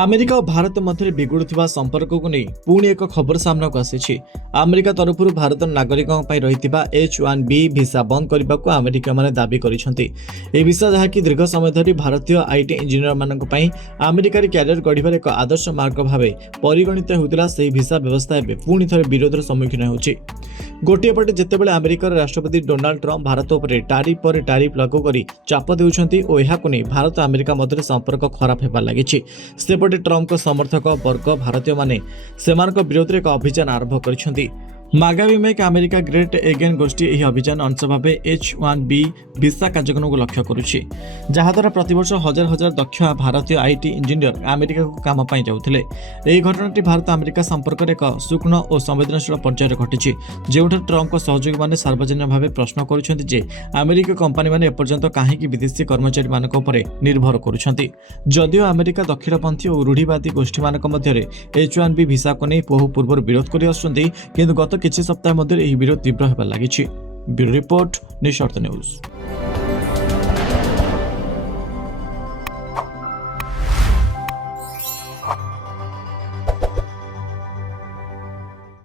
America ଓ ଭାରତ ମଧ୍ୟରେ ବିଗୁଡୁଥିବା ସମ୍ପର୍କକୁ ନେଇ ପୁଣି ଏକ ଖବର ସାମ୍ନାକୁ ଆସିଛି। ଆମେରିକା ତରଫରୁ ଭାରତର ନାଗରିକଙ୍କ ପାଇଁ ରହିଥିବା H-1B ଭିସା ବନ୍ଦ କରିବାକୁ ଆମେରିକାମାନେ ଦାବି କରିଛନ୍ତି। ଏହି ଭିସା ଯାହାକି ଦୀର୍ଘ ସମୟ ଧରି ଭାରତୀୟ ଆଇଟି ଇଞ୍ଜିନିୟରମାନଙ୍କ ପାଇଁ ଆମେରିକାରେ କ୍ୟାରିୟର ଗଢ଼ିବାର ଏକ ଆଦର୍ଶ ମାର୍ଗ ଭାବେ ପରିଗଣିତ ହେଉଥିଲା, ସେହି ଭିସା ବ୍ୟବସ୍ଥା ଏବେ ପୁଣି ଥରେ ବିରୋଧର ସମ୍ମୁଖୀନ ହେଉଛି। ଗୋଟିଏ ପଟେ ଯେତେବେଳେ ଆମେରିକାର ରାଷ୍ଟ୍ରପତି ଡୋନାଲ୍ଡ ଟ୍ରମ୍ପ ଭାରତ ଉପରେ ଟାରିଫ ପରେ ଟାରିଫ ଲାଗୁ କରି ଚାପ ଦେଉଛନ୍ତି ଓ ଏହାକୁ ନେଇ ଭାରତ ଆମେରିକା ମଧ୍ୟରେ ସମ୍ପର୍କ ଖରାପ ହେବା ଲାଗିଛି, ସେପଟେ ଟ୍ରମ୍ପଙ୍କ ସମର୍ଥକ ବର୍ଗ ଭାରତୀୟମାନେ ସେମାନଙ୍କ ବିରୋଧରେ ଏକ ଅଭିଯାନ ଆରମ୍ଭ କରିଛନ୍ତି। MAGA we make America great again ଗୋଷ୍ଠୀ ଏହି ଅଭିଯାନ ଅଂଶ ଭାବେ H-1B ଭିସା କାର୍ଯ୍ୟକ୍ରମକୁ ଲକ୍ଷ୍ୟ କରୁଛି, ଯାହାଦ୍ୱାରା ପ୍ରତିବର୍ଷ ହଜାର ହଜାର ଦକ୍ଷ ଭାରତୀୟ ଆଇଟି ଇଞ୍ଜିନିୟର ଆମେରିକାକୁ କାମ ପାଇଁ ଯାଉଥିଲେ। ଏହି ଘଟଣାଟି ଭାରତ ଆମେରିକା ସମ୍ପର୍କରେ ଏକ ସୂକ୍ଷ୍ମ ଓ ସମ୍ବେଦନଶୀଳ ପର୍ଯ୍ୟାୟରେ ଘଟିଛି, ଯେଉଁଠାରେ ଟ୍ରମ୍ପଙ୍କ ସହଯୋଗୀମାନେ ସାର୍ବଜନୀନ ଭାବେ ପ୍ରଶ୍ନ କରୁଛନ୍ତି ଯେ ଆମେରିକୀୟ କମ୍ପାନୀମାନେ ଏପର୍ଯ୍ୟନ୍ତ କାହିଁକି ବିଦେଶୀ କର୍ମଚାରୀମାନଙ୍କ ଉପରେ ନିର୍ଭର କରୁଛନ୍ତି। ଯଦିଓ ଆମେରିକା ଦକ୍ଷିଣପନ୍ଥୀ ଓ ରୂଢ଼ିବାଦୀ ଗୋଷ୍ଠୀମାନଙ୍କ ମଧ୍ୟରେ H-1B ଭିସାକୁ ନେଇ ବହୁ ପୂର୍ବରୁ ବିରୋଧ କରି ଆସୁଛନ୍ତି, କିନ୍ତୁ ଗତ କିଛି ସପ୍ତାହ ମଧ୍ୟରେ ଏହି ବିରୋଧ ତୀବ୍ର ହେବା ଲାଗିଛି। ବ୍ୟୁରୋ ରିପୋର୍ଟ, ନିଃଶର୍ତ୍ତ ନ୍ୟୁଜ୍।